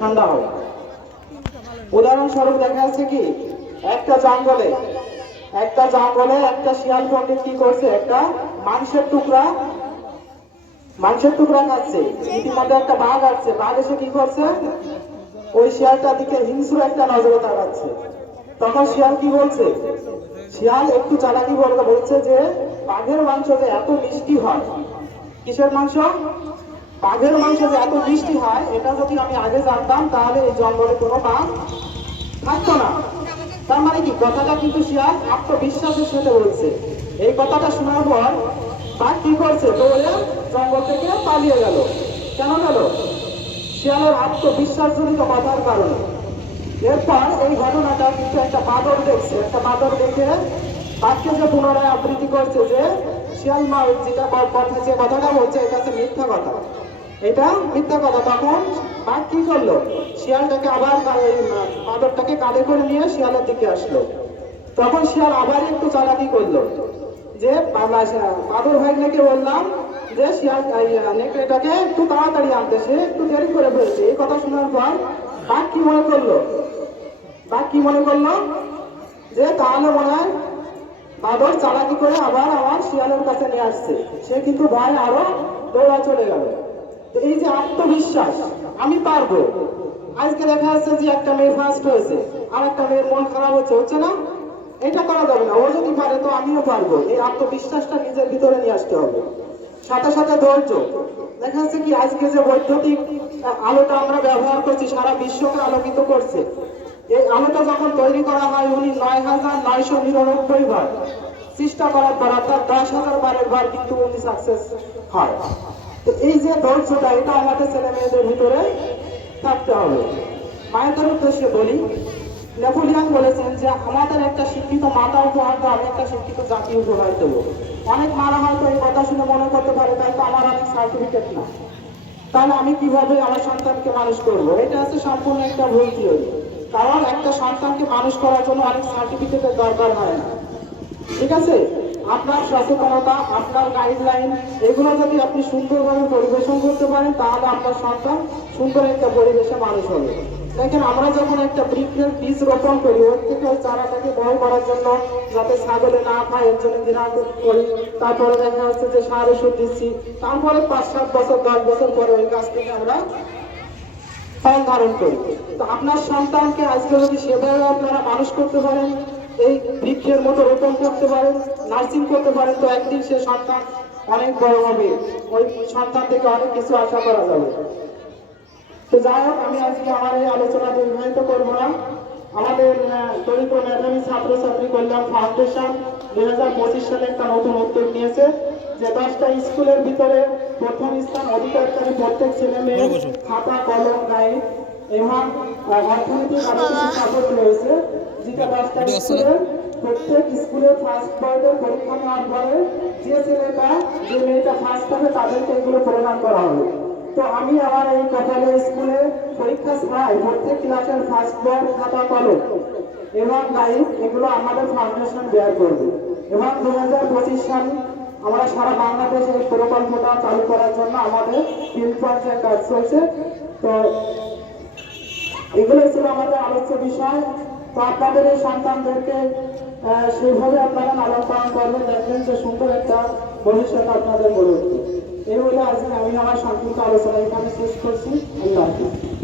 ঠান্ডা হয় উদাহরণস্বরূপ দেখা যাচ্ছে কি, একটা জঙ্গলে একটা জঙ্গলে একটা শিয়াল পণ্ডিত কি করছে? একটা মাংসের টুকরা মাংসের টুকরা খাচ্ছে। ইতিমধ্যে একটা বাঘ আসছে। বাঘ এসে কি করছে? ওই শিয়ালটার দিকে হিংস্র একটা নজরে তাকাচ্ছে। তখন শিয়াল কি বলছে? শিয়াল একটু চালাকি বলতে বলছে যে বাঘের মাংস যে এত মিষ্টি হয়। কিসের মাংস? বাঘের মাংস যে এত মিষ্টি হয়, এটা যদি আমি আগে জানতাম, তাহলে এই জঙ্গলে কোনো বাঘ থাকতো না। তার মানে কি? কথাটা কিন্তু শিয়াল আত্মবিশ্বাসের সাথে বলছে। এই কথাটা শোনার পর বাঘ কি করছে? দৌড়ে জঙ্গল থেকে পালিয়ে গেল। কেন গেল? শিয়ালের আত্মবিশ্বাসজনিত কথার কারণে। এরপর এই ঘটনাটা কিন্তু একটা বাদর দেখছে। একটা বাদর দেখে বাঘকে যে পুনরায় আবৃত্তি করছে যে, শিয়াল মা যেটা কথা যে কথাটা বলছে, এটা হচ্ছে মিথ্যা কথা। এটা মিথ্যা কথা। তখন বাঘ কি করল? শিয়ালটাকে আবার বাদরটাকে কাঁধে করে নিয়ে শিয়ালের দিকে আসলো। তখন শিয়াল আবার একটু চালাকি করল। যে বাদর ভাইকে বললাম যে, শিয়াল নেকড়েটাকে একটু তাড়াতাড়ি আনতে। সে একটু দেরি করে ফেলছে। এই কথা শোনার পর বাঘ কি মনে করল? বাঘ কি মনে করল? যে, তাহলে মনে হয় বাদর চালাকি করে আবার আমার শিয়ালের কাছে নিয়ে আসছে। সে কিন্তু ভাই আরও দৌড়া চলে গেল। এই যে আত্মবিশ্বাস, আমি পারব। আজকে দেখা যাচ্ছে যে একটা মেয়ে ফার্স্ট হয়েছে, আর একটা মেয়ের মন খারাপ হচ্ছে হচ্ছে না? এটা করা যাবে না। ও যদি পারে, তো আমিও পারব। এই আত্মবিশ্বাসটা নিজের ভিতরে নিয়ে আসতে হবে। সাথে সাথে ধৈর্য। দেখা যাচ্ছে কি, আজকে যে বৈদ্যুতিক আলোটা আমরা ব্যবহার করছি, সারা বিশ্বকে আলোকিত করছে। এই আলোটা যখন তৈরি করা হয়, উনি নয় হাজার নয়শো নিরানব্বই বার চেষ্টা করার পর অর্থাৎ দশ হাজার বারের বার কিন্তু উনি সাকসেস হয়। তো এই যে ধৈর্যটা এটা আমাদের ছেলে মেয়েদের ভিতরে থাকতে হবে। মায়েদের উদ্দেশ্যে বলি, নেপোলিয়ান বলেছেন যে আমাদের একটা শিক্ষিত মাতা উপহার দাও আমি একটা শিক্ষিত জাতি উপহার দেবো। অনেক মারা হয়তো এই কথা শুনে মনে করতে পারে তাই তো আমার অনেক সার্টিফিকেট না। তাহলে আমি কীভাবে আমার সন্তানকে মানুষ করব? এটা হচ্ছে সম্পূর্ণ একটা ভুল থিওরি কারণ একটা সন্তানকে মানুষ করার জন্য অনেক সার্টিফিকেটের দরকার হয় না। ঠিক আছে? আপনার সচেতনতা, আপনার গাইডলাইন এগুলো যদি আপনি সুন্দরভাবে পরিবেশন করতে পারেন, তাহলে আপনার সন্তান সুন্দর একটা পরিবেশে মানুষ হবে। দেখেন, আমরা যখন একটা বৃক্ষের বীজ রোপণ করি, ওর থেকে ওই চারাটাকে বড় করার জন্য যাতে ছাগলে না খায়, এর জন্য ঘৃণা করি। তারপরে দেখা যাচ্ছে যে সার ওষুধ দিচ্ছি। তারপরে পাঁচ সাত বছর, দশ বছর পরে ওই গাছ থেকে আমরা ফল ধারণ করি। তো আপনার সন্তানকে আজকে যদি সেভাবে আপনারা মানুষ করতে পারেন এই বৃক্ষের মতো রোপণ করতে পারেন নার্সিং করতে পারেন তো একদিন সে সন্তান অনেক বড় হবে। ওই সন্তান থেকে অনেক কিছু আশা করা যাবে। তো যাই হোক আমি আজকে আমার এই আলোচনা দীর্ঘায়িত করব না। আমাদের দরিদ্র মেধাবী ছাত্রছাত্রী কল্যাণ ফাউন্ডেশন দুই হাজার পঁচিশ সালে একটা নতুন উদ্যোগ নিয়েছে যে দশটা স্কুলের ভিতরে প্রথম স্থান অধিকারকারী প্রত্যেক ছেলে মেয়ে খাতা কলম গাইড এবং অর্থনৈতিক আরও কিছু সাপোর্ট রয়েছে। যেটা দশটা স্কুলের প্রত্যেক স্কুলের ফার্স্ট বয়দের পরীক্ষা নেওয়ার পরে যে ছেলেটা যে মেয়েটা ফার্স্ট হবে তাদেরকে এগুলো প্রদান করা হবে। তো আমি আমার এই কপালে স্কুলে পরীক্ষা ছাড়াই প্রত্যেক ক্লাসের ফার্স্ট বয় খাতা কলম এবং গাইড এগুলো আমাদের ফাউন্ডেশন বেয়ার করবে। এবং দু হাজার পঁচিশ সাল আমরা সারা বাংলাদেশে এই প্রকল্পটা চালু করার জন্য আমাদের ফিল্ড পর্যায়ে কাজ চলছে। তো এগুলো ছিল আমাদের আলোচ্য বিষয়। তো আপনাদের এই সন্তানদেরকে আহ, সেইভাবে আপনারা লালন পালন করবেন দেখবেন যে সুন্দর একটা ভবিষ্যৎ আপনাদের গড়ে উঠবে। এই বলে আজকে আমি আমার সংক্ষিপ্ত আলোচনা এখানে শেষ করছি। আল্লাহ হাফিজ।